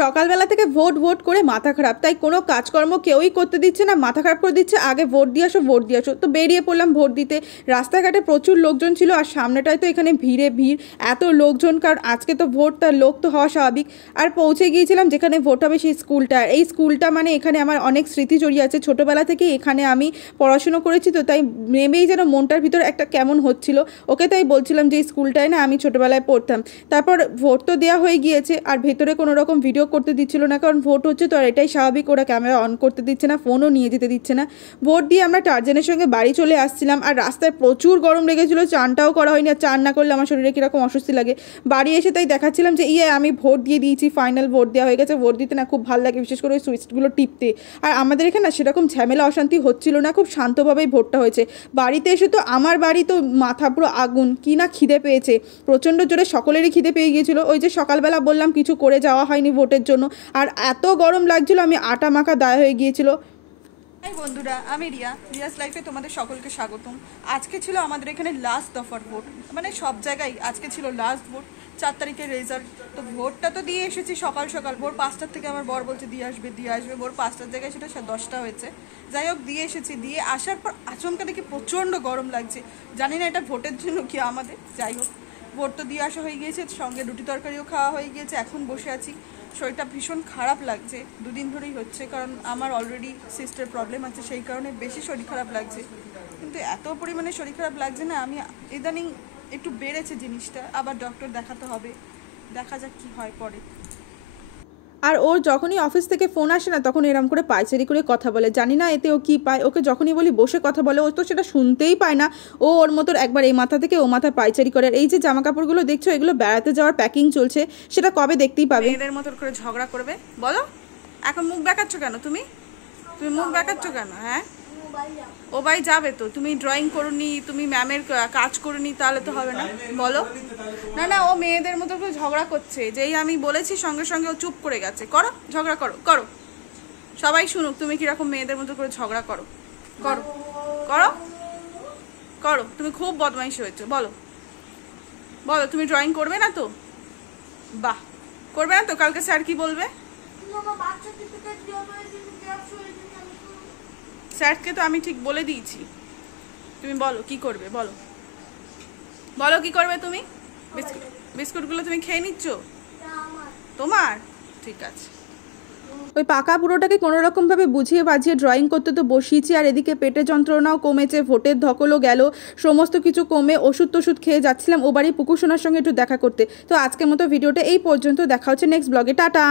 সকালবেলা থেকে vote vote করে মাথা খারাপ, তাই কোনো কাজকর্ম কেউই করতে দিচ্ছে না, মাথা খারাপ করে দিচ্ছে। আগে ভোট দিয়ে আসো, ভোট দিয়ে আসো। তো বেরিয়ে পড়লাম ভোট দিতে। রাস্তাঘাটে প্রচুর লোকজন ছিল, আর সামনেটায় তো এখানে ভিড়, এত লোকজন, কারণ আজকে তো ভোট, তার লোক তো হওয়া স্বাভাবিক। আর পৌঁছে গিয়েছিলাম যেখানে ভোট হবে, সেই স্কুলটা। এই স্কুলটা মানে এখানে আমার অনেক স্মৃতি জড়িয়ে আছে, ছোটোবেলা থেকে এখানে আমি পড়াশুনো করেছি, তো তাই নেমেই যেন মনটার ভিতর একটা কেমন হচ্ছিল। ওকে তাই বলছিলাম যে এই স্কুলটায় না আমি ছোটোবেলায় পড়তাম। তারপর ভোট তো দেওয়া হয়ে গিয়েছে, আর ভেতরে কোনো রকম ভিডিও করতে দিচ্ছিল না, কারণ ভোট হচ্ছে তো, আর এটাই স্বাভাবিক, ওরা ক্যামেরা অন করতে দিচ্ছে না, ফোনও নিয়ে যেতে দিচ্ছে না। ভোট দিয়ে আমরা টার্জেনের সঙ্গে বাড়ি চলে আসছিলাম, আর রাস্তায় প্রচুর গরম লেগেছিলো, চানটাও করা হয়নি, আর চান না করলে আমার শরীরে কীরকম অস্বস্তি লাগে। বাড়ি এসে তাই দেখাচ্ছিলাম যে আমি ভোট দিয়ে দিয়েছি, ফাইনাল ভোট দেওয়া হয়ে গেছে। ভোট দিতে না খুব ভালো লাগে, বিশেষ করে ওই সুইচগুলো টিপতে। আর আমাদের এখানে না সেরকম ঝামেলা অশান্তি হচ্ছিল না, খুব শান্তভাবেই ভোটটা হয়েছে। বাড়িতে এসে তো আমার বাড়ি তো মাথা পুরো আগুন, কি না খিদে পেয়েছে, প্রচণ্ড জোরে সকলেরই খিদে পেয়ে গিয়েছিলো। ওই যে সকালবেলা বললাম কিছু করে যাওয়া হয়নি ভোটের জন্য, আর এত গরম লাগছিল, আমি আটা মাখা দায় হয়ে গিয়েছিল। হাই বন্ধুরা, আমি রিয়াস লাইফে তোমাদের সকলকে স্বাগতম। আজকে ছিল আমাদের এখানে লাস্ট দফার ভোট, মানে সব জায়গায় আজকে ছিল লাস্ট ভোট। 4 তারিখের রেজাল্ট। তো ভোটটা তো দিয়ে এসেছি সকাল সকাল, ভোর 5টার থেকে আমার বর বলছে দিয়ে আসবে। ভোর 5টার জায়গায় সেটা 10টা হয়েছে। যাই হোক দিয়ে এসেছি, দিয়ে আসার পর আচমকা দেখি প্রচণ্ড গরম লাগছে। জানি না এটা ভোটের জন্য কি আমাদের। যাই হোক ভোট তো দিয়ে আসা হয়ে গিয়েছে, সঙ্গে রুটি তরকারিও খাওয়া হয়ে গিয়েছে। এখন বসে আছি, শরীরটা ভীষণ খারাপ লাগছে, দুদিন ধরেই হচ্ছে, কারণ আমার অলরেডি সিস্টের প্রবলেম আছে, সেই কারণে বেশি শরীর খারাপ লাগছে। কিন্তু এত পরিমাণে শরীর খারাপ লাগছে না, আমি ইদানিং একটু বেড়েছে জিনিসটা, আবার ডক্টর দেখাতে হবে, দেখা যাক কী হয় পরে। আর ওর যখনই অফিস থেকে ফোন আসে না, তখন এরম করে পায়চারি করে কথা বলে, জানি না এতে ও কী পায়। ওকে যখনই বলি বসে কথা বলে, ও তো সেটা শুনতেই পায় না। ও ওর মতো একবার এই মাথা থেকে ও মাথা পায়চারি করে। আর এই যে জামা কাপড়গুলো দেখছো, এগুলো বেড়াতে যাওয়ার প্যাকিং চলছে, সেটা কবে দেখতেই পাবে। এদের মতো করে ঝগড়া করবে, বলো এখন মুখ দেখাচ্ছ কেন? তুমি মুখ দেখাচ্ছ কেন? হ্যাঁ, ও ভাই যাবে তো, তুমি ড্রয়িং করুনি, তুমি ম্যামের কাজ করুনি, তাহলে তো হবে না, বলো। না না, ও মেয়েদের মতো করে ঝগড়া করছে, যেই আমি বলেছি সঙ্গে সঙ্গে ও চুপ করে গেছে। করো ঝগড়া, করো করো, সবাই শুনুক তুমি কিরকম মেয়েদের মতো করে ঝগড়া করো। করো করো করো, তুমি খুব বদমাইশি হয়েছো। বলো বলো, তুমি ড্রয়িং করবে না তো? বাহ, করবে না তো? কালকে স্যার কি বলবে? স্যারকে তো আমি ঠিক বলে দিয়েছি। তুমি বলো কি করবে, বলো বলো কি করবে তুমি? বিস্কুটগুলো তুমি খেয়ে নিচ্ছ? তোমার ঠিক আছে। ওই পাকা বুড়োটাকে কোনোরকমভাবে বুঝিয়ে বাজিয়ে ড্রয়িং করতে তো বসিয়েছি, আর এদিকে পেটের যন্ত্রণাও কমেছে, ভোটের ধকলও গেল, সমস্ত কিছু কমে ওষুধ টষুধ খেয়ে যাচ্ছিলাম ও বাড়ি পুকুর সোনার সঙ্গে একটু দেখা করতে। তো আজকের মতো ভিডিওটা এই পর্যন্ত, দেখা হচ্ছে নেক্সট ব্লগে, টাটা।